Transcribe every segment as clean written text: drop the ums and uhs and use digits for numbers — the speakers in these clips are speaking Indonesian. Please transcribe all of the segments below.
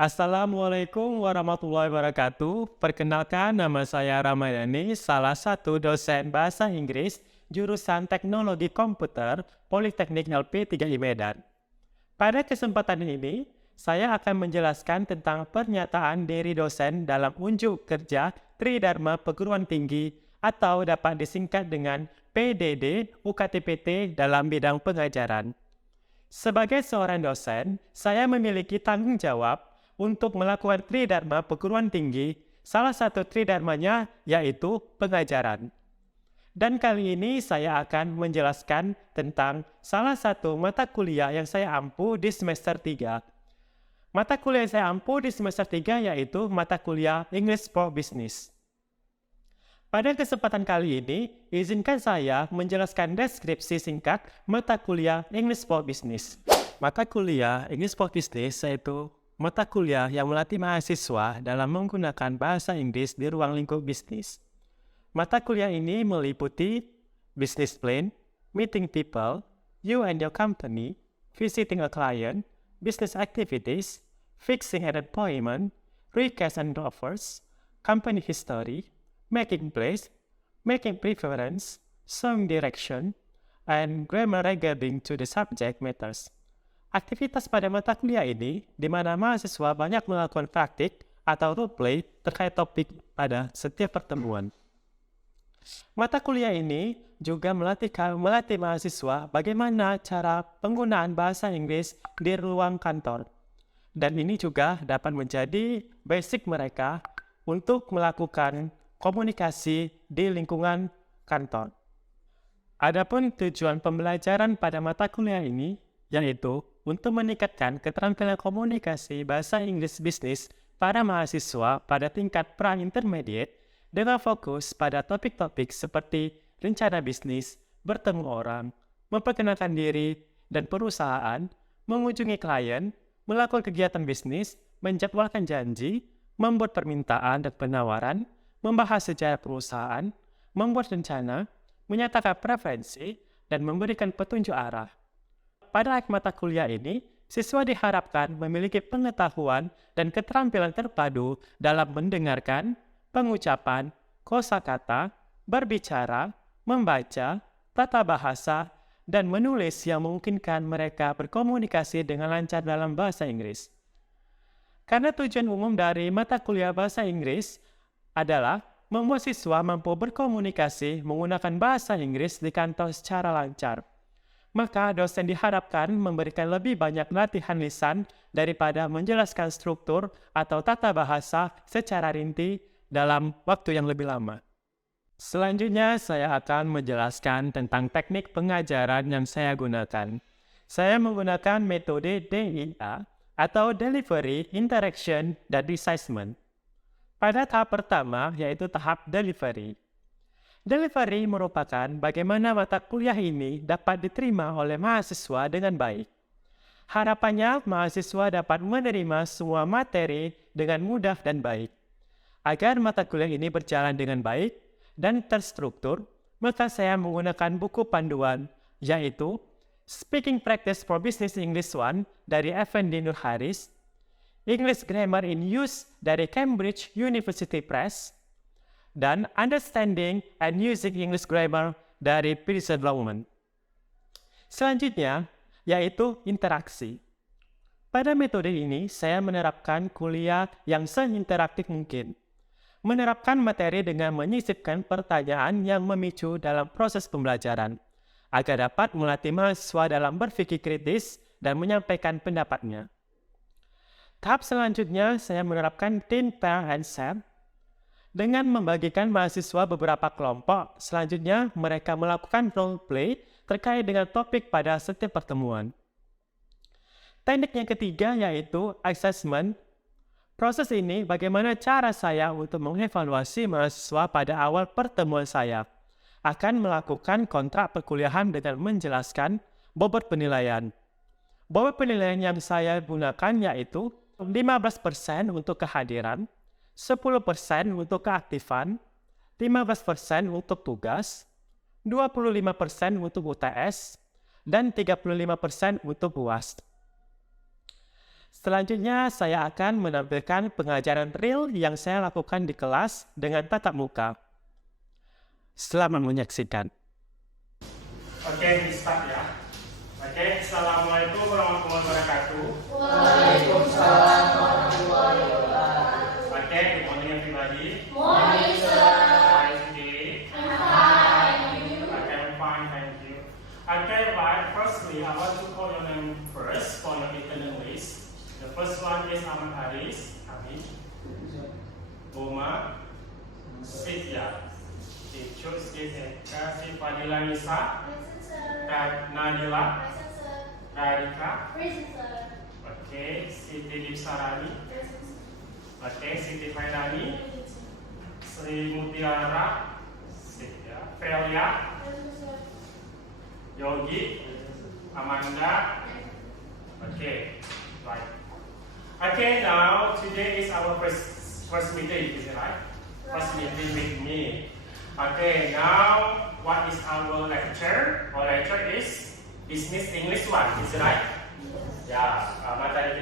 Assalamualaikum warahmatullahi wabarakatuh. Perkenalkan, nama saya Ramadhani, salah satu dosen bahasa Inggris jurusan Teknologi Komputer Politeknik LP3I Medan. Pada kesempatan ini, saya akan menjelaskan tentang pernyataan diri dosen dalam unjuk kerja Tridharma Perguruan Tinggi atau dapat disingkat dengan PDD UKTPT dalam bidang pengajaran. Sebagai seorang dosen, saya memiliki tanggung jawab untuk melakukan Tridharma Perguruan Tinggi. Salah satu Tridharmanya yaitu pengajaran. Dan kali ini saya akan menjelaskan tentang salah satu mata kuliah yang saya ampu di semester 3. Mata kuliah yang saya ampu di semester 3 yaitu mata kuliah English for Business. Pada kesempatan kali ini, izinkan saya menjelaskan deskripsi singkat mata kuliah English for Business. Mata kuliah English for Business yaitu mata kuliah yang melatih mahasiswa dalam menggunakan bahasa Inggris di ruang lingkup bisnis. Mata kuliah ini meliputi business plan, meeting people, you and your company, visiting a client, business activities, fixing an appointment, requests and offers, company history, making place, making preference, showing direction, and grammar regarding to the subject matters. Aktivitas pada mata kuliah ini, di mana mahasiswa banyak melakukan praktik atau role play terkait topik pada setiap pertemuan. Mata kuliah ini juga melatih mahasiswa bagaimana cara penggunaan bahasa Inggris di ruang kantor. Dan ini juga dapat menjadi basic mereka untuk melakukan komunikasi di lingkungan kantor. Adapun tujuan pembelajaran pada mata kuliah ini yaitu untuk meningkatkan keterampilan komunikasi bahasa Inggris bisnis para mahasiswa pada tingkat pra-intermediate dengan fokus pada topik-topik seperti rencana bisnis, bertemu orang, memperkenalkan diri dan perusahaan, mengunjungi klien, melakukan kegiatan bisnis, menjadwalkan janji, membuat permintaan dan penawaran, membahas sejarah perusahaan, membuat rencana, menyatakan preferensi, dan memberikan petunjuk arah. Pada mata kuliah ini, siswa diharapkan memiliki pengetahuan dan keterampilan terpadu dalam mendengarkan, pengucapan, kosakata, berbicara, membaca, tata bahasa, dan menulis yang memungkinkan mereka berkomunikasi dengan lancar dalam bahasa Inggris. Karena tujuan umum dari mata kuliah bahasa Inggris adalah membuat siswa mampu berkomunikasi menggunakan bahasa Inggris di kantor secara lancar. Maka dosen diharapkan memberikan lebih banyak latihan lisan daripada menjelaskan struktur atau tata bahasa secara rinci dalam waktu yang lebih lama. Selanjutnya saya akan menjelaskan tentang teknik pengajaran yang saya gunakan. Saya menggunakan metode DIA atau Delivery, Interaction, dan Assessment. Pada tahap pertama, yaitu tahap delivery. Delivery merupakan bagaimana mata kuliah ini dapat diterima oleh mahasiswa dengan baik. Harapannya, mahasiswa dapat menerima semua materi dengan mudah dan baik. Agar mata kuliah ini berjalan dengan baik dan terstruktur, maka saya menggunakan buku panduan, yaitu Speaking Practice for Business English 1 dari Effendi Nur Haris, English Grammar in Use dari Cambridge University Press, dan Understanding and Using English Grammar dari Pearson Longman. Selanjutnya, yaitu interaksi. Pada metode ini, saya menerapkan kuliah yang se-interaktif mungkin. Menerapkan materi dengan menyisipkan pertanyaan yang memicu dalam proses pembelajaran, agar dapat melatih mahasiswa dalam berpikir kritis dan menyampaikan pendapatnya. Tahap selanjutnya, saya menerapkan Think, Pair, and Share. Dengan membagikan mahasiswa beberapa kelompok, selanjutnya mereka melakukan role play terkait dengan topik pada setiap pertemuan. Teknik yang ketiga yaitu assessment. Proses ini bagaimana cara saya untuk mengevaluasi mahasiswa pada awal pertemuan saya. Akan melakukan kontrak perkuliahan dengan menjelaskan bobot penilaian. Bobot penilaian yang saya gunakan yaitu 15% untuk kehadiran, 10% untuk keaktifan, 15% untuk tugas, 25% untuk UTS, dan 35% untuk UAS. Selanjutnya, saya akan menampilkan pengajaran real yang saya lakukan di kelas dengan tatap muka. Selamat menyaksikan. Oke, di start ya. Oke, Assalamualaikum warahmatullahi wabarakatuh. Waalaikumsalam warahmatullahi wabarakatuh. Oke, good morning everybody. Morning, sir. How are you today? I'm fine. And you? Okay, I'm fine, thank you. Okay, right, firstly, I want to call your name first for your internal list. The first one is Ahmad Haris, Abi, Boma, Sitya, Ichus, Kasih Fadila Nisa, Present, sir. Nadila, Present, sir. Radika, Present, sir. okay, Siti Dipsarani, Present, sir. okay, Siti Faidani, Present, sir. Sri Mutiara, Sitya, Felia, Present, sir. Yogi, Amanda, okay, right. Okay, now today is our first meeting, is it right? First meeting with me. Okay, now what is our lecture? Our lecture is Business English 1, is it right? Ya, mata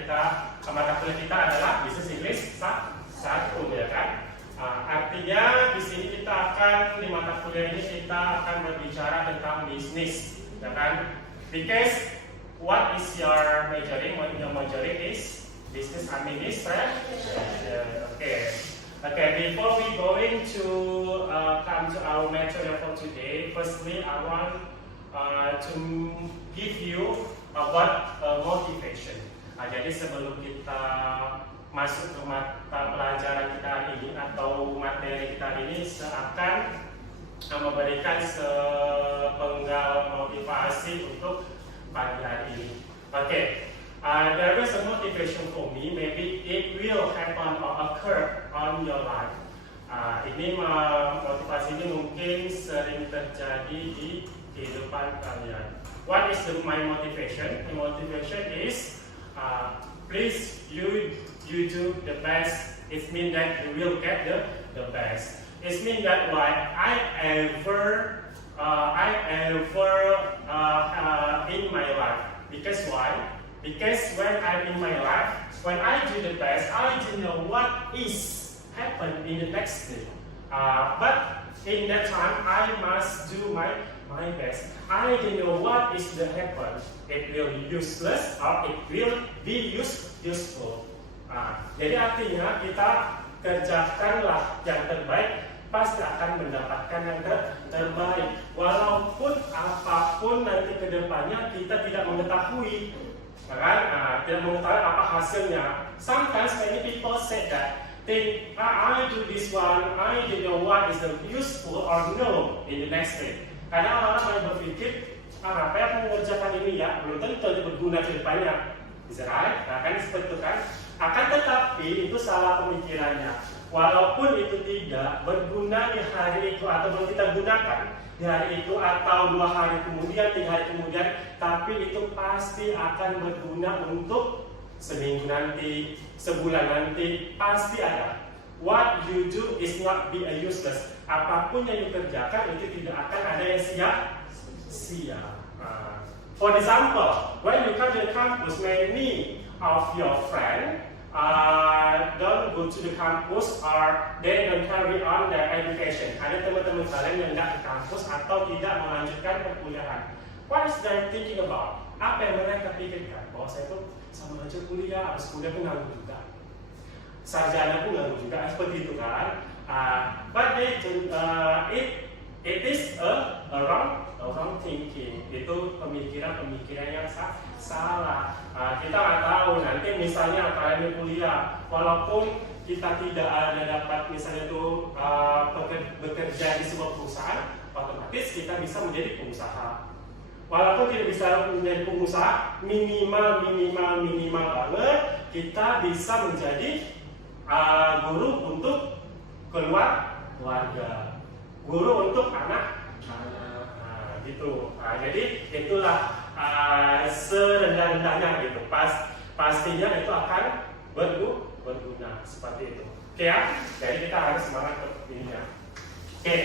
kuliah kita adalah Business English 1, ya kan? Artinya di sini kita akan di mata kuliah ini kita akan berbicara tentang bisnis, ya kan? Because what is your majoring? What your majoring is business administration. Okay. Okay. Before we going to come to our material for today, firstly I want to give you what motivation. Jadi sebelum kita masuk ke mata pelajaran kita hari ini atau materi kita hari ini, seakan memberikan sepenggal motivasi untuk pagi hari ini. Okay. There is a motivation for me. Maybe it will happen or occur on your life. Ini motivasi ini mungkin sering terjadi di kehidupan kalian. What is my motivation? The motivation is please you do the best. It means that you will get the best. It means that why I ever in my life. Because why? Because when I'm in my life, when I do the best, I don't know what is happen in the next day. But in that time, I must do my best. I don't know what is the happen. It will be useless or it will be useful. Jadi artinya kita kerjakanlah yang terbaik, pasti akan mendapatkan yang terbaik. Walaupun apapun nanti kedepannya kita tidak mengetahui. Tidak mengetahui apa hasilnya. Sometimes many people say that I do this one, I don't know what is the useful or no in the next day. Karena orang-orang berpikir, apa yang aku mengerjakan ini ya, belum tentu berguna ke depannya. Bisa right? Kan seperti itu kan. Akan tetapi itu salah pemikirannya. Walaupun itu tidak berguna di hari itu atau belum kita gunakan di hari itu atau 2 hari kemudian, 3 hari kemudian, tapi itu pasti akan berguna untuk seminggu nanti, sebulan nanti, pasti ada. What you do is not be a useless. Apapun yang dikerjakan itu tidak akan ada yang sia-sia. For example, when you come to the campus, many of your friends don't go to the campus or they don't carry on their education. Ada teman-teman kalian yang tidak ke kampus atau tidak melanjutkan perkuliahan. What is they thinking about? Apa yang mereka pikirkan? Bahwa saya pun sama aja kuliah, habis kuliah pun nganggur juga. Sarjana pun nganggur juga, seperti itu kan. But it is a wrong thinking. Itu pemikiran yang salah. Kita nggak tahu nanti misalnya kalian kuliah, walaupun kita tidak ada dapat misalnya itu bekerja di sebuah perusahaan, otomatis kita bisa menjadi pengusaha. Walaupun tidak bisa menjadi pengusaha, minimal banget kita bisa menjadi guru untuk keluarga, guru untuk anak-anak, gitu. Jadi itulah serendah-rendahnya gitu. Pastinya itu akan berguna seperti itu. Oke ya. Jadi kita harus semangat untuk ini ya. Oke.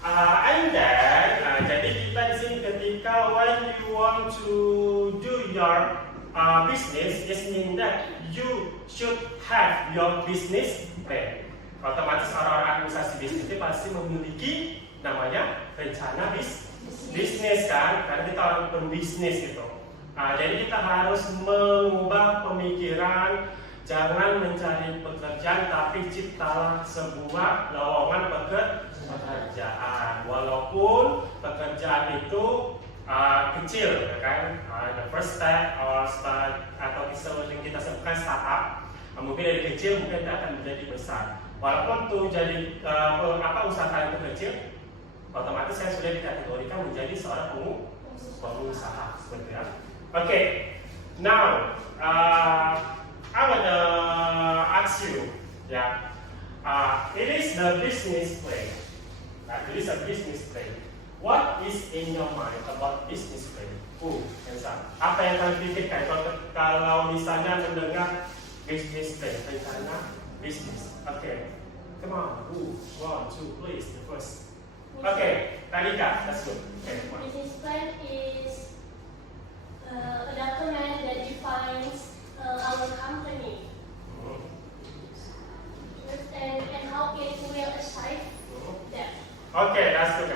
And then, jadi kita di sini ketika when you want to do your business, it means that you should have your business plan. Otomatis orang-orang administrasi bisnis itu pasti memiliki namanya rencana bisnis kan, karena kita orang berbisnis gitu. Jadi kita harus mengubah pemikiran, jangan mencari pekerjaan, tapi ciptalah sebuah lowongan pekerjaan. Walaupun pekerjaan itu kecil, kan? The first step atau yang kita sebutkan startup, mungkin dari kecil mungkin tidak akan menjadi besar. Walaupun tuh jadi usaha yang kecil, otomatis saya sudah dikategorikan menjadi seorang pengusaha seperti itu. Okay, now I want to ask you, it is the business plan. It is a business plan. What is in your mind about business plan? Apa yang kalian pikirkan kalau misalnya mendengar business plan, rencana bisnis? Okay, come on, 1, 2, please, the first. Okay, Tanika, that's good. Okay, Business plan is a document that defines our company and how it will achieve that. Okay, that's good.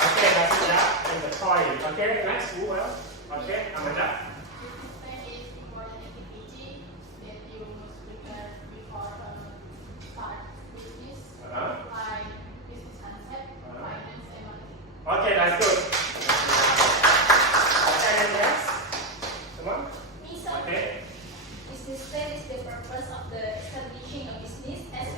Okay, that's that. And the point. Okay, next, who else? Okay, Amanda. Business plan is important activity that you must prepare before start business, like business concept, finance, and marketing. Okay, that's good. Okay, and next. Come on. Lisa, Okay. business plan is the purpose of the establishing a business as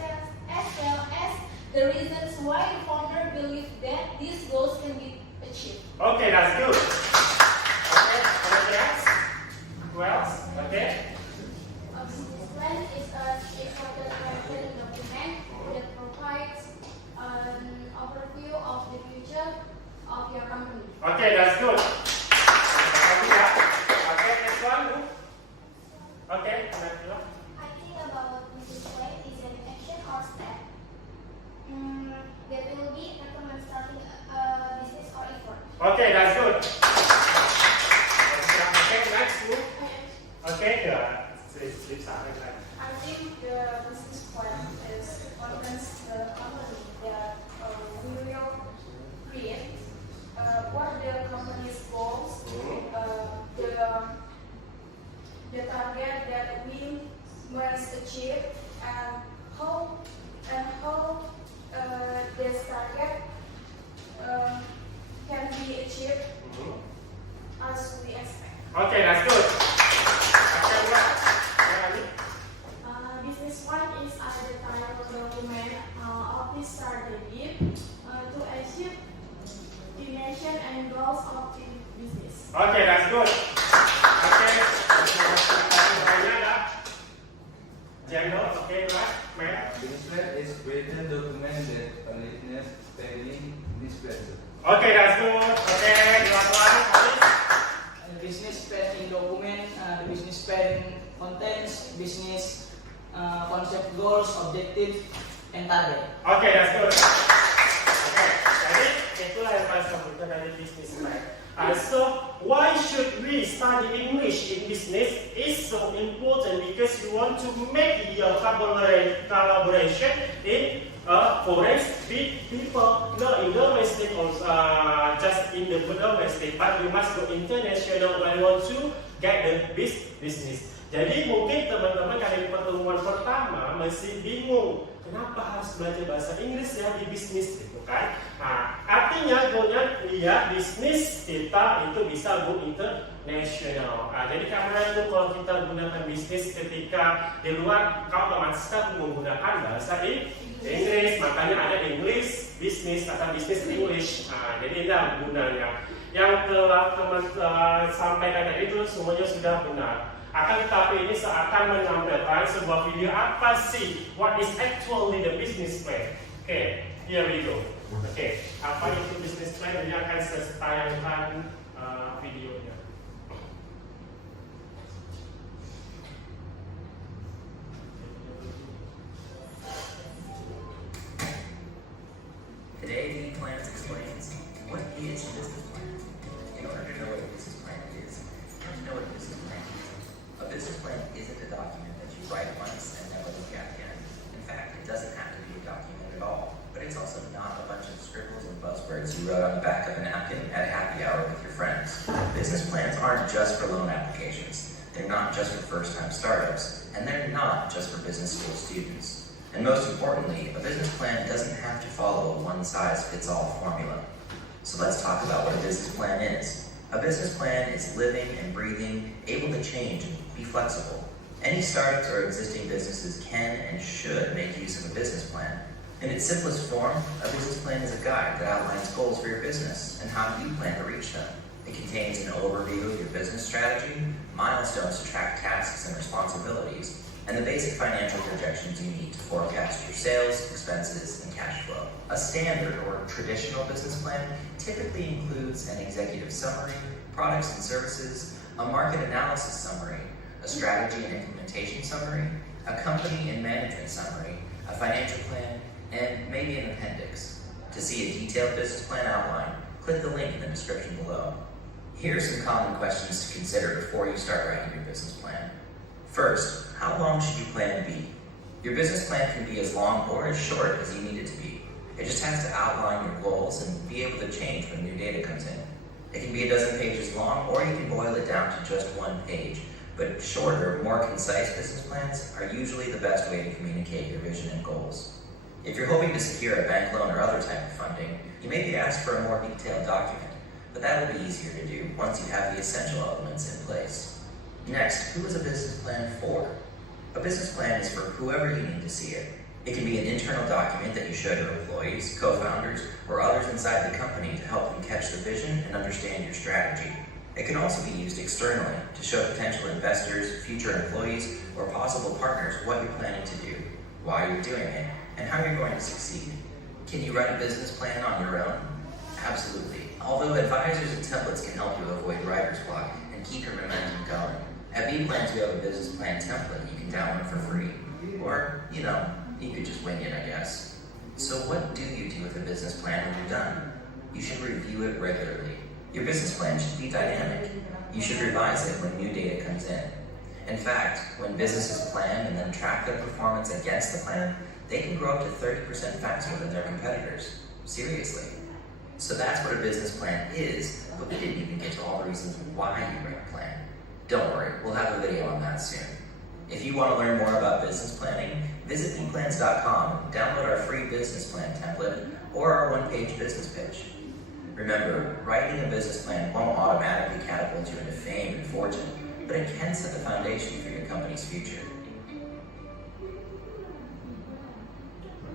well as the reasons why the founder believes that these goals can be achieved. Okay, that's good. Okay, anything else? Who else? Okay. A business plan is an important written document that provides an overview of the future of your company. Okay, that's good. Okay, next one. Okay, Amanda. I think about business plan is an action or step that will be recommend starting a business or effort. Okay, that's good. Okay, next one. Okay, I think the business plan is contains the company that we will create, what the company's goals, the target that we must achieve, and how this target can be achieved as we expect. Okay, that's good. Okay, what? Business plan is a detailed document of the strategy to achieve the mission and goals of the business. Okay, that's good. Okay. General, okay, right? Matt? Business plan is written document that a listener spelling business plan. Okay, that's good. Okay, the last one, please. The business plan in document, the business plan contains business concept, goals, objective, and target. Okay, that's good. Okay, jadi itulah yang saya sebutkan dari business plan. So, why should we study English in business? Is so important because you want to make your collaboration in foreign people, not in domestic or just in the domestic, but you must go international when you want to get the business. Jadi mungkin teman-teman kali pertemuan pertama masih bingung kenapa harus belajar bahasa Inggris ya di bisnis gitu kan. Nah, artinya goalnya lihat bisnis kita itu bisa go international. Jadi karena itu kalau kita gunakan bisnis ketika di luar, kau otomatis kan menggunakan bahasa Inggris, makanya ada English business atau business English. Jadi itu gunanya. Yang telah teman sampaikan tadi itu semuanya sudah benar. Akan tetapi ini seakan menyampaikan sebuah video apa sih what is actually the business plan. Okay, here we go. Okay, apa itu business plan? Ini akan saya tayangkan videonya. Today, Lean Plans explains what is a business plan. In order to know what a business plan is, you have to know business plan isn't a document that you write once and never look at again. In fact, it doesn't have to be a document at all. But it's also not a bunch of scribbles and buzzwords you wrote on the back of a napkin at happy hour with your friends. Business plans aren't just for loan applications. They're not just for first-time startups. And they're not just for business school students. And most importantly, a business plan doesn't have to follow a one-size-fits-all formula. So let's talk about what a business plan is. A business plan is living and breathing, able to change and be flexible. Any startups or existing businesses can and should make use of a business plan. In its simplest form, a business plan is a guide that outlines goals for your business and how you plan to reach them. It contains an overview of your business strategy, milestones to track tasks and responsibilities, and the basic financial projections you need to forecast your sales, expenses, and cash flow. A standard or traditional business plan typically includes an executive summary, products and services, a market analysis summary, a strategy and implementation summary, a company and management summary, a financial plan, and maybe an appendix. To see a detailed business plan outline, click the link in the description below. Here are some common questions to consider before you start writing your business plan. First, how long should you plan to be? Your business plan can be as long or as short as you need it to be. It just has to outline your goals and be able to change when new data comes in. It can be a dozen pages long, or you can boil it down to just one page. But shorter, more concise business plans are usually the best way to communicate your vision and goals. If you're hoping to secure a bank loan or other type of funding, you may be asked for a more detailed document, but that will be easier to do once you have the essential elements in place. Next, who is a business plan for? A business plan is for whoever you need to see it. It can be an internal document that you show your employees, co-founders, or others inside the company to help them catch the vision and understand your strategy. It can also be used externally to show potential investors, future employees, or possible partners what you're planning to do, why you're doing it, and how you're going to succeed. Can you write a business plan on your own? Absolutely. Although advisors and templates can help you avoid writer's block and keep your momentum going, at B-Plans we have a business plan template you can download for free. Or, you could just wing it, I guess. So what do you do with a business plan when you're done? You should review it regularly. Your business plan should be dynamic. You should revise it when new data comes in. In fact, when businesses plan and then track their performance against the plan, they can grow up to 30% faster than their competitors. Seriously. So that's what a business plan is, but we didn't even get to all the reasons why you write a plan. Don't worry, we'll have a video on that soon. If you want to learn more about business planning, visit bplans.com and download our free business plan template or our one-page business pitch. Remember, writing a business plan won't automatically catapult you into fame and fortune, but it can set the foundation for your company's future.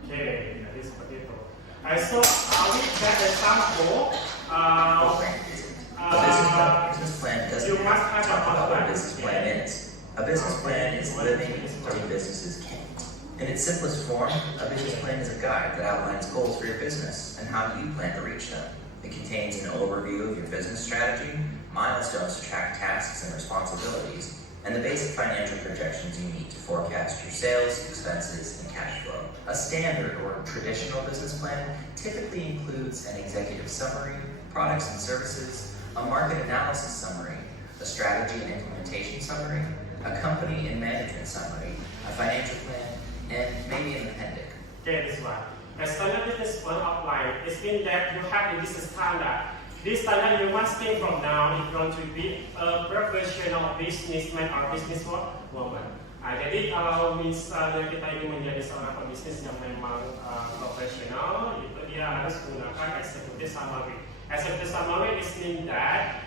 Oke, jadi seperti itu. So, we get the sample. A business plan doesn't have to talk about what a business plan is. A business plan is living the way businesses can. In its simplest form, a business plan is a guide that outlines goals for your business and how you plan to reach them. It contains an overview of your business strategy, milestones to track tasks and responsibilities, and the basic financial projections you need to forecast your sales, expenses, and cash flow. A standard or traditional business plan typically includes an executive summary, products and services, a market analysis summary, a strategy and implementation summary, a company and management summary, a financial plan, and maybe an appendix. Okay, this one. A standard business plan outline is mean that you have a business standard. This standard you must think from now if you want to be a professional businessman or businesswoman. Jadi kalau misalnya kita ingin menjadi seorang pebisnis yang memang profesional, itu dia harus menggunakan executive summary. Executive summary is mean that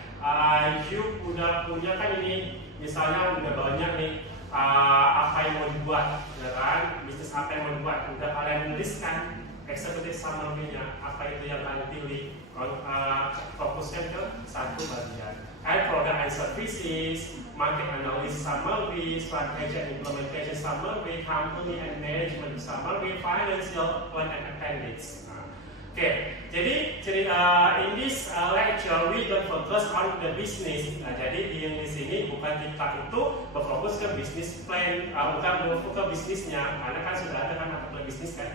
you udah punya kan ini, misalnya udah banyak nih apa yang mau dibuat, kan? Bisnis apa yang mau dibuat, udah kalian tuliskan executive summary-nya, apa itu yang kalian pilih, fokusnya ke satu bagian. And product and services, market analysis summary, strategy and implementation summary, company and management summary, financial plan and appendix. Okay, jadi in this lecture we don't focus on the business. Jadi di sini bukan kita itu berfokus ke business plan, bukan berfokus ke bisnisnya, karena kan sudah ada kan mata kuliah bisnis kan.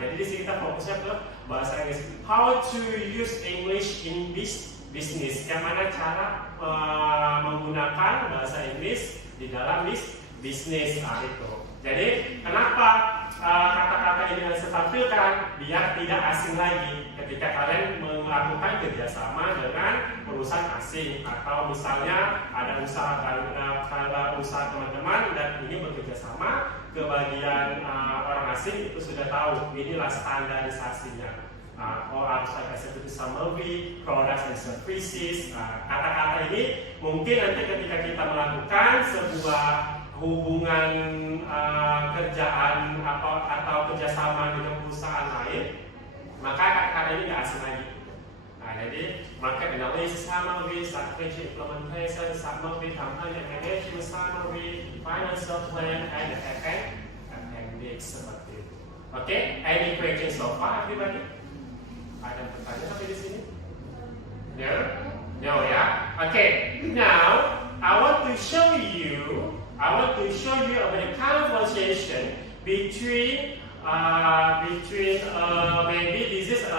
Jadi di sini kita fokusnya ke bahasa Inggris. How to use English in business? Bagaimana cara menggunakan bahasa Inggris di dalam bisnis itu. Jadi kenapa kata-kata ini harus ditampilkan biar tidak asing lagi ketika kalian melakukan kerjasama dengan perusahaan asing, atau misalnya ada usaha teman-teman dan ini bekerja sama ke bagian orang asing, itu sudah tahu inilah standarisasinya. Harus ada seperti summary, products and services. Kata-kata ini mungkin nanti ketika kita melakukan sebuah hubungan kerjaan atau kerjasama dengan perusahaan lain, maka kata-kata ini nggak asing lagi. Jadi market analysis summary, strategy implementation summary, company management summary, financial plan, and appendix seperti itu. Oke, any questions so far, everybody? Ada pertanyaan sampai di sini? No? No, ya? Okay, now I want to show you a conversation between maybe this is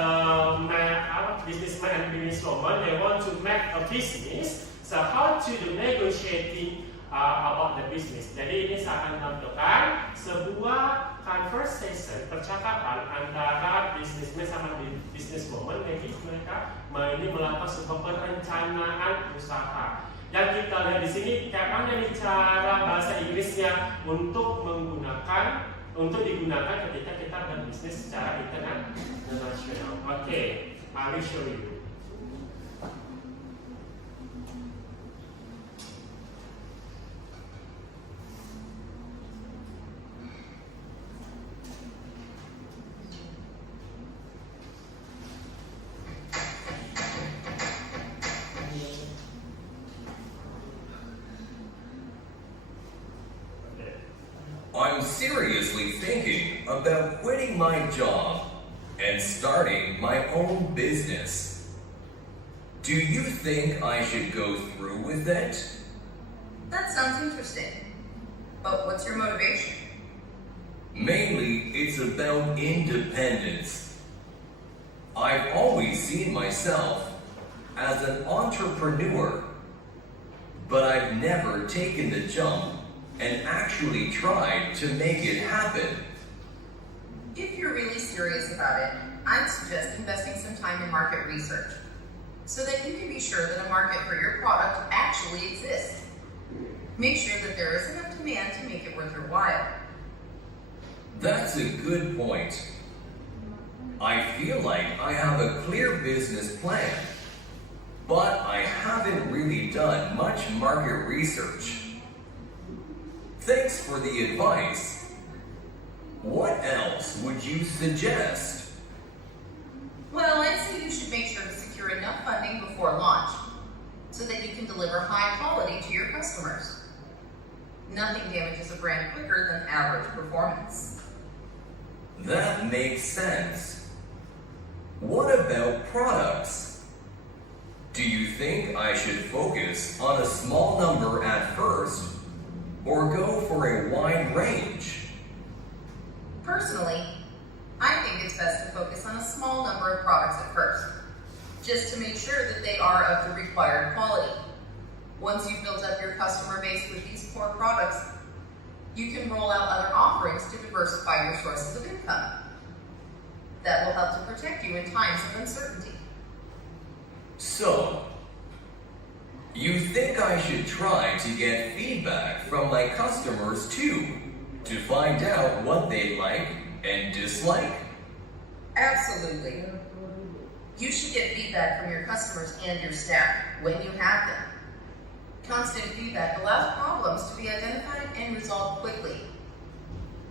businessman and businesswoman. They want to make a business. So how to do negotiating about the business. Jadi ini saya akan tampilkan sebuah conversation, percakapan antara businessman sama businesswoman. Jadi mereka ini melakukan sebuah perencanaan usaha. Yang kita lihat di sini, kayak mana nih cara bahasa Inggrisnya untuk digunakan ketika kita berbisnis secara internasional. Oke, I will show you. I'm seriously thinking about quitting my job and starting my own business. Do you think I should go through with it? That sounds interesting. But what's your motivation? Mainly, it's about independence. I've always seen myself as an entrepreneur, but I've never taken the jump and actually tried to make it happen. If you're really serious about it, I'd suggest investing some time in market research so that you can be sure that a market for your product actually exists. Make sure that there is enough demand to make it worth your while. That's a good point. I feel like I have a clear business plan, but I haven't really done much market research. Thanks for the advice. What else would you suggest? Well, I'd say you should make sure to secure enough funding before launch so that you can deliver high quality to your customers. Nothing damages a brand quicker than average performance. That makes sense. What about products? Do you think I should focus on a small number at first or go for a wide range? Personally, I think it's best to focus on a small number of products at first, just to make sure that they are of the required quality. Once you've built up your customer base with these core products, you can roll out other offerings to diversify your sources of income. That will help to protect you in times of uncertainty. So, you think I should try to get feedback from my customers too, to find out what they like and dislike? Absolutely. You should get feedback from your customers and your staff when you have them. Constant feedback allows problems to be identified and resolved quickly.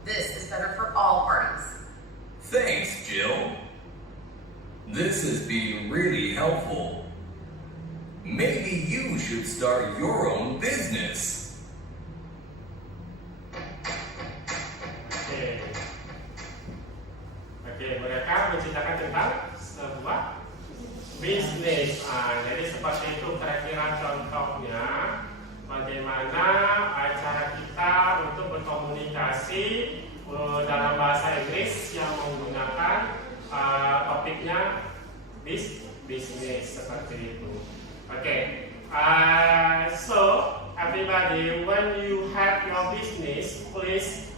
This is better for all parties. Thanks, Jill. This has been really helpful. Maybe you should start your own business. Oke, mereka menceritakan tentang sebuah bisnis. Jadi seperti itu kira-kira contohnya bagaimana cara kita untuk berkomunikasi dalam bahasa Inggris yang menggunakan topiknya bisnis seperti itu. Oke, So everybody, when you have your business, please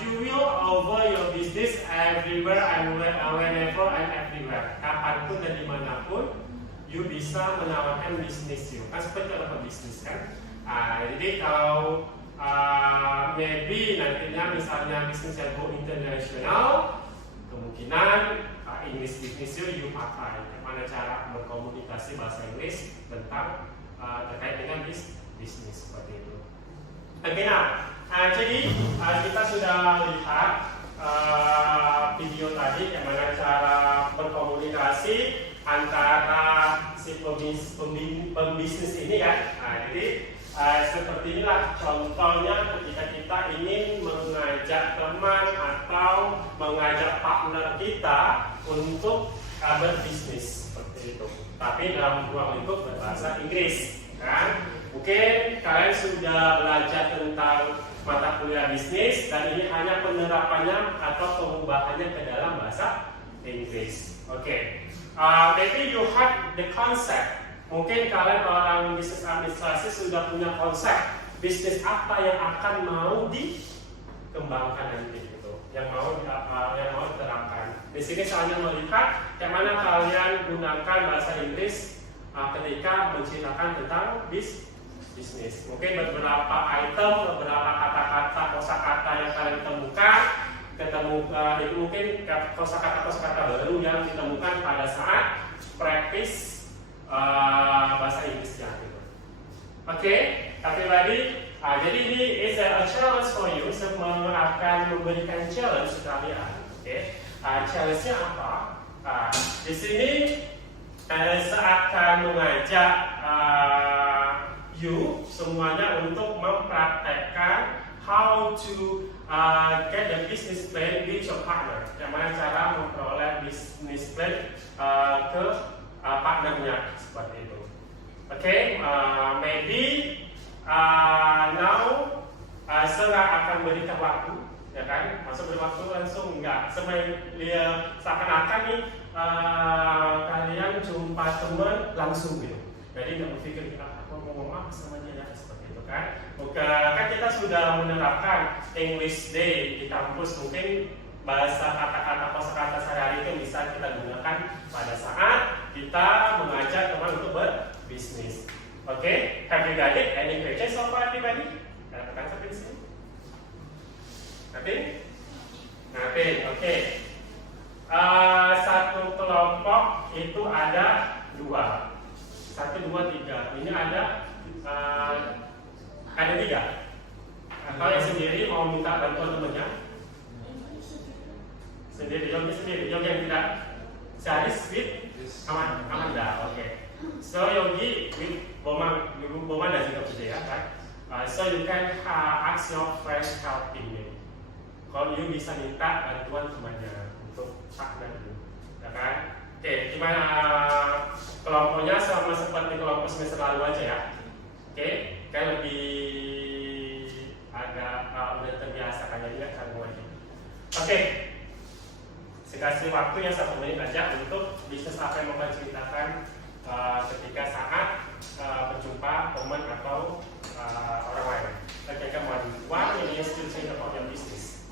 you will over your business everywhere and whenever and everywhere. Kapanpun dan dimanapun, you bisa menawarkan bisnis you. Kan seperti apa bisnis kan? Jadi kalau maybe nantinya misalnya bisnis yang go internasional, kemungkinan English business you pakai. Bagaimana cara berkomunikasi bahasa Inggris tentang terkait dengan bisnis seperti itu. Oke, jadi kita sudah lihat video tadi bagaimana cara berkomunikasi antara si pembisnis ini kan. Jadi seperti inilah contohnya ketika kita ingin mengajak teman atau mengajak partner kita untuk berbisnis seperti itu. Tapi dalam ruang lingkup berbahasa Inggris, kan? Mungkin kalian sudah belajar tentang mata kuliah bisnis dan ini hanya penerapannya atau pengubahannya ke dalam bahasa Inggris. Oke. Maybe you have the concept. Mungkin kalian orang bisnis administrasi sudah punya konsep bisnis apa yang akan mau dikembangkan nanti gitu, yang mau diterapkan. Di sini saya hanya melihat bagaimana kalian gunakan bahasa Inggris ketika menceritakan tentang bisnis. Mungkin beberapa item, beberapa kata-kata, kosakata yang kalian temukan, itu mungkin kosakata baru yang ditemukan pada saat praktis bahasa Inggrisnya gitu. Oke, everybody. Jadi ini is a challenge for you. Semua akan memberikan challenge kalian. Oke, challenge-nya apa? Di sini saya akan mengajak you semuanya untuk mempraktekkan how to get the business plan with your partner. Bagaimana cara memperoleh business plan ke partnernya seperti itu. Oke, maybe now saya akan berikan waktu, ya kan? Masuk beri waktu langsung enggak. Seakan-akan nih kalian jumpa teman langsung gitu. Jadi nggak berpikir aku mau ngomong apa sama dia seperti itu kan? Kan kita sudah menerapkan English Day di kampus, mungkin bahasa kata-kata kosakata sehari-hari itu bisa kita gunakan pada saat kita mengajak teman untuk berbisnis. Oke, have you got it? Any questions so far, everybody? Katakan sampai di sini. Nothing. Oke. Satu kelompok itu ada 2. 1, 2, 3. Ini ada 3. Atau yang sendiri mau minta bantuan temannya? Sendiri, Yogi yang tidak seharis with Amanda, okay. So Yogi with Boma dan juga ya, right? So you can ask your friend helping you. Kalau you bisa minta bantuan temannya untuk partner you, ya kan? Oke, gimana kelompoknya sama seperti kelompok semester lalu aja ya? Oke, kan lebih agak udah terbiasa kayaknya kan lagi. Oke. Saya kasih waktu yang 1 menit aja untuk bisnis apa yang mau ceritakan ketika saat berjumpa teman atau orang lain. Okay, come on. One minute to think about your business.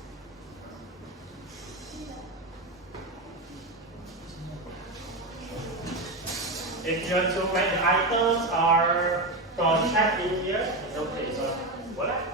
If you want to make the items or project in here, it's okay. So, boleh?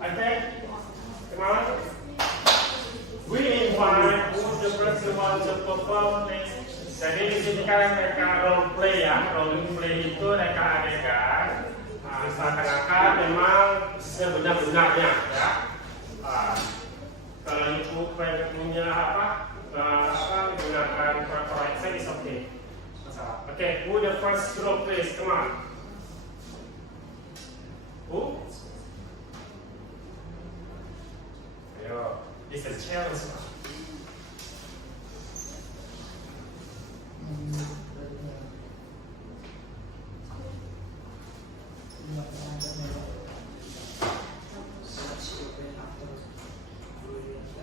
Okay, come on. We invite who's the person who wants to perform next. Jadi di sini kan mereka role play ya, role play itu mereka adegan seakan-akan memang sebenar-benarnya ya. Kalau ibu punya menggunakan correction is okay. Okay, who the first role plays? Come on. Who? Ayo, this is challenge.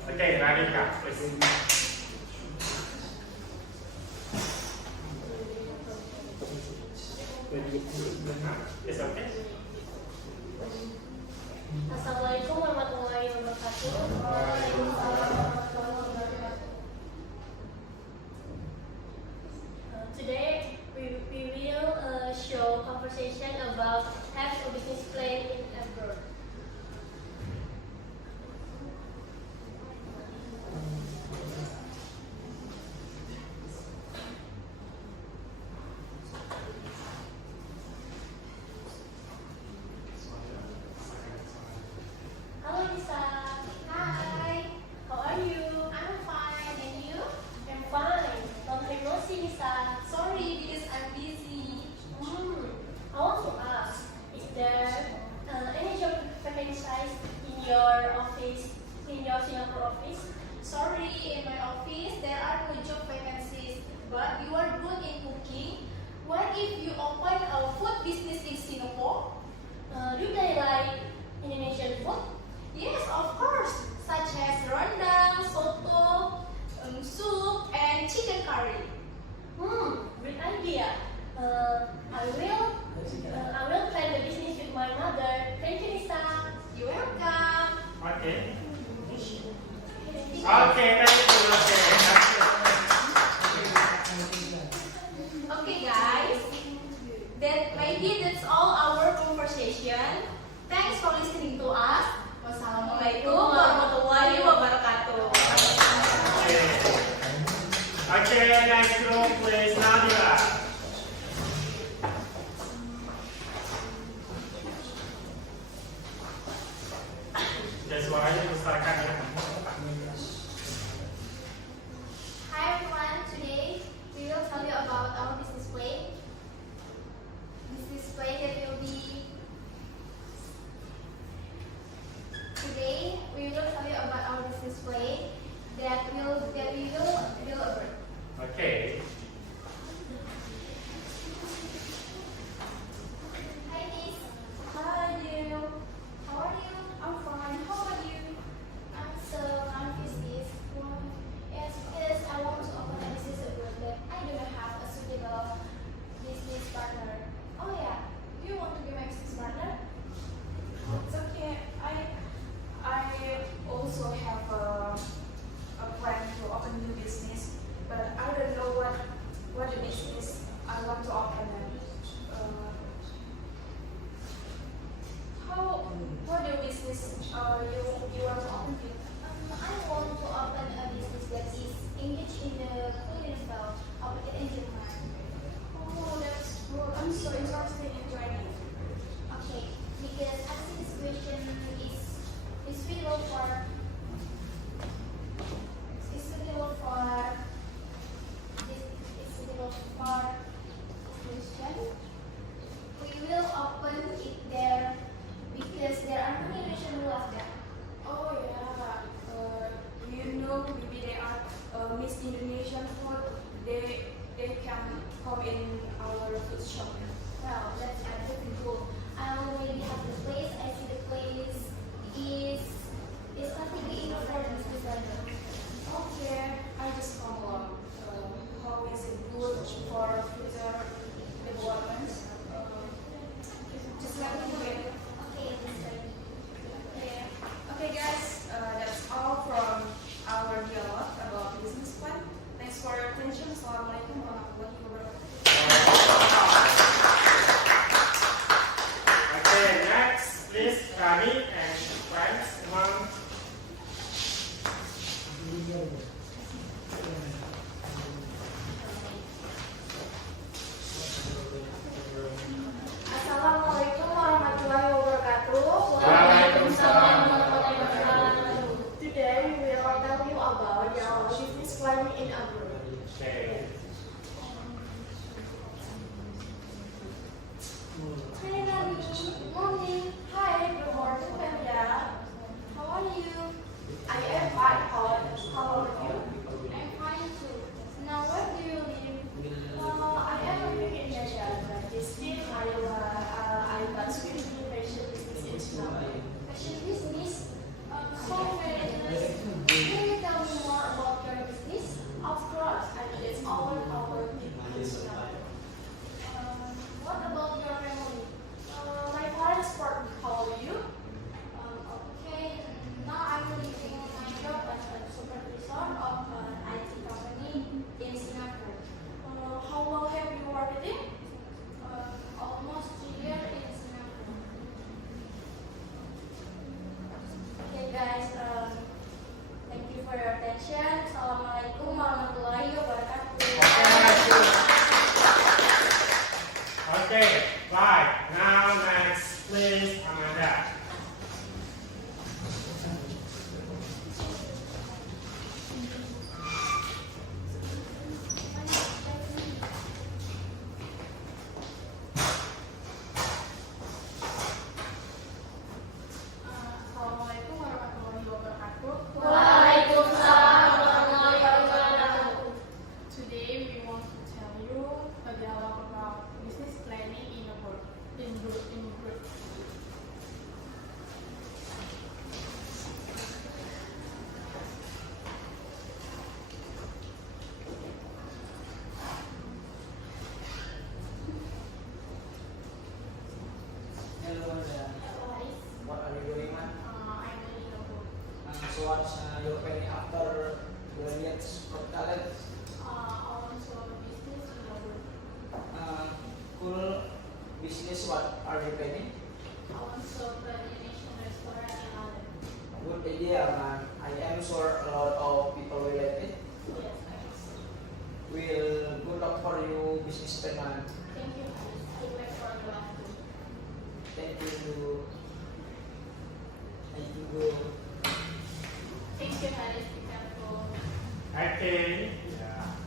Okay, Radhika, please. It's okay. Assalamualaikum warahmatullahi wabarakatuh. Today we will show conversation about have a business plan in abroad. Hello Lisa. Hi. How are you? I'm fine. And you? I'm fine. Long time no see, Lisa. Sorry, because I'm busy. I want to ask, is there any job vacancies in your office, in your Singapore office? Sorry, in my office there are no job vacancies, but you are good in cooking. What if you open a food business in Singapore? Do they like Indonesian food? Yes, of course, such as rendang, soto, soup, and chicken curry. Great idea. I will plan the business with my mother. Thank you, Lisa. You're welcome. Okay. Okay, thank you. Okay, guys, that's all our conversation. Thanks for listening to us. Wassalamualaikum warahmatullahi wabarakatuh. Okay, next group, please, Nadia. Ya, suaranya besarkan ya. Hi everyone, today we will tell you about our business plan. Today we will tell you about our business plan that we will do abroad. Okay. miss Indonesian food, they can come in our food shop. Well, that's absolutely cool. I already have the place. I see the place is completely important to the Okay, I just come along. How is it good for future development? Just let me know it. Okay, that's right. Okay. Okay, guys, that's all from our dialogue about business plan. Thanks for your attention. Assalamualaikum warahmatullahi wabarakatuh. Okay, next, please, Rani and friends, mom. Assalamualaikum warahmatullahi wabarakatuh. Waalaikumsalam warahmatullahi wabarakatuh. Today we will tell you about our business plan in abroad. Okay. Hi, Rani. Good morning. Hi, good morning, Penda. How are you? I am fine. How are you? I'm fine too. Now, where do you live? I am living in Indonesia, but this year I got student fashion business in Singapore. Fashion business. So very interesting. Can you tell me more about your business? Of course, I mean it's all our people in Singapore. What about your family? My parents support me. How are you? Okay, now I'm living my job as a supervisor of an IT company in Singapore. How long have you worked in? Almost 3 years in Singapore. Okay guys, thank you for your attention. Assalamualaikum warahmatullahi wabarakatuh. Okay, right. Now next, please, Amanda. Assalamualaikum warahmatullahi wabarakatuh. Waalaikumsalam warahmatullahi wabarakatuh. Today we want to tell you a dialogue about business planning in abroad. Hello, what are you doing, man? I'm in abroad. So what's your planning after graduate from college? I want to have a business in abroad. Cool business, what are you planning? I want to open an Indonesian restaurant in London. Good idea, man. I am sure a lot of people will like it. Yes, I think so. We'll good luck for you, business plan, man. Thank you. I'll wait for the last two. Thank you. Thank you. Thank you, Haris. Be careful. Okay. Yeah.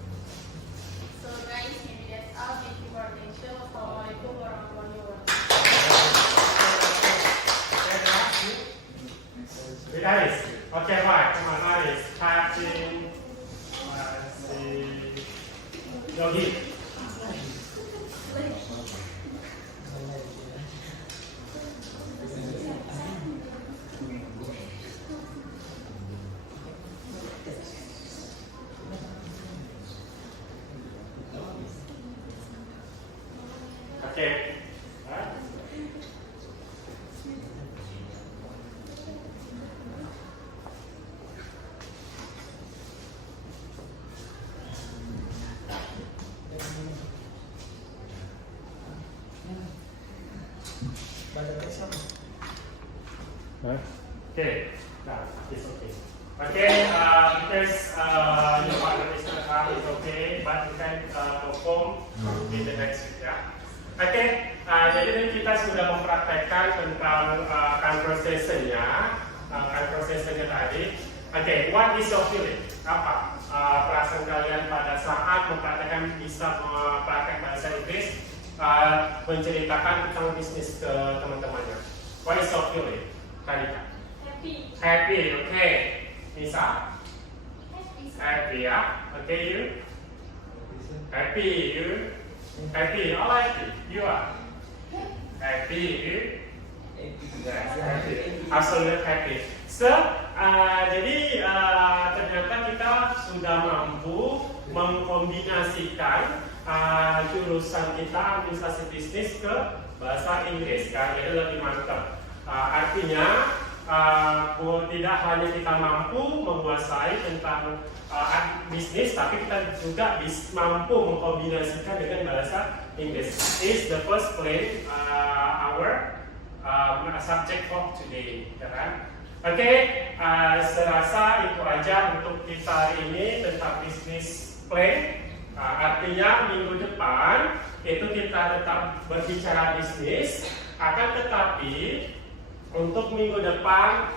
So guys, maybe that's all. Thank you for attention. Wassalamualaikum warahmatullahi wabarakatuh. With Aris. Okay, right. Come on, Aris. Catching. Yogi. Okay. Right. Okay, now it's okay. Okay, because your partner is not up, it's okay, but you can perform in the next week, ya. Oke, jadi tadi kita sudah mempraktekkan tentang conversation-nya tadi. Oke, what is your feeling? Apa perasaan kalian pada saat mempraktekkan bisa mempraktek bahasa Inggris, menceritakan tentang bisnis ke teman-temannya? What is your feeling? Karika? Happy. Happy, oke. Nisa? Happy. Happy ya. Okay, you? Happy, you? Happy, all happy. You are? Happy, you? Yes, happy. Absolute happy. So, jadi ternyata kita sudah mampu mengkombinasikan jurusan kita administrasi bisnis ke bahasa Inggris, kan? Jadi lebih mantap. Artinya tidak hanya kita mampu menguasai tentang bisnis, tapi kita juga mampu mengkombinasikan dengan bahasa Inggris. This is the first plan our subject for today, kan? Oke, serasa itu aja untuk kita ini tentang bisnis plan. Artinya minggu depan itu kita tetap berbicara bisnis, akan tetapi untuk minggu depan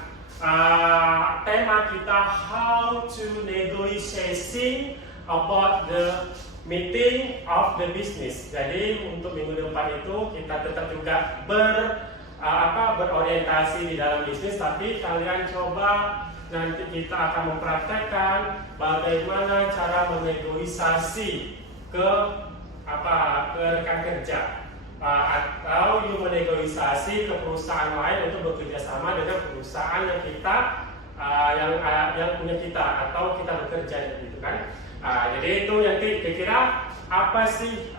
tema kita how to negotiating about the meeting of the business. Jadi untuk minggu depan itu kita tetap juga berorientasi di dalam bisnis, tapi kalian coba nanti kita akan mempraktekkan bagaimana cara menegosiasi ke rekan kerja. Atau you menegosiasi ke perusahaan lain untuk bekerja sama dengan perusahaan yang kita yang punya kita atau kita bekerja gitu kan. Jadi itu nanti kira-kira apa sih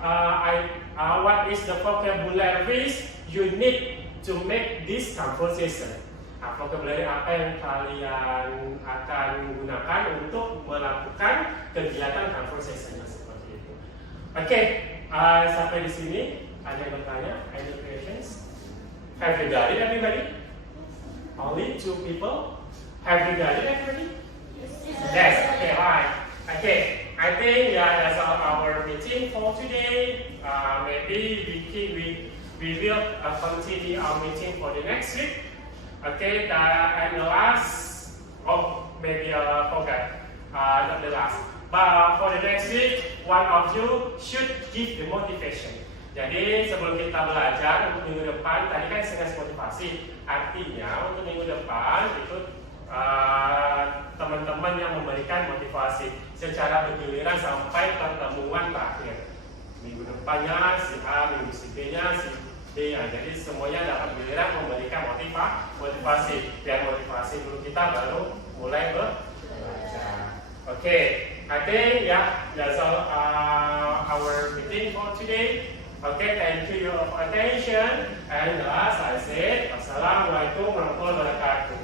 what is the vocabularies you need to make this conversation. Vocabulary apa yang kalian akan gunakan untuk melakukan kegiatan conversation seperti itu. Oke, sampai di sini. Ada yang bertanya? Any questions? Have you got it, everybody? Only 2 people? Have you got it, everybody? Yes. Okay, right. Okay, I think that's all our meeting for today. Maybe we will continue our meeting for the next week. Okay, and the last, maybe forgot, not the last. But for the next week, one of you should give the motivation. Jadi sebelum kita belajar untuk minggu depan, tadi kan saya motivasi. Artinya untuk minggu depan itu teman-teman yang memberikan motivasi secara bergiliran sampai pertemuan terakhir. Minggu depannya si A, minggu si B-nya si D. Jadi semuanya dapat giliran memberikan motivasi. Biar motivasi dulu kita baru mulai belajar. Oke, I think that's all our meeting for today. Okay, thank you for attention. And as I said, Assalamualaikum warahmatullahi wabarakatuh.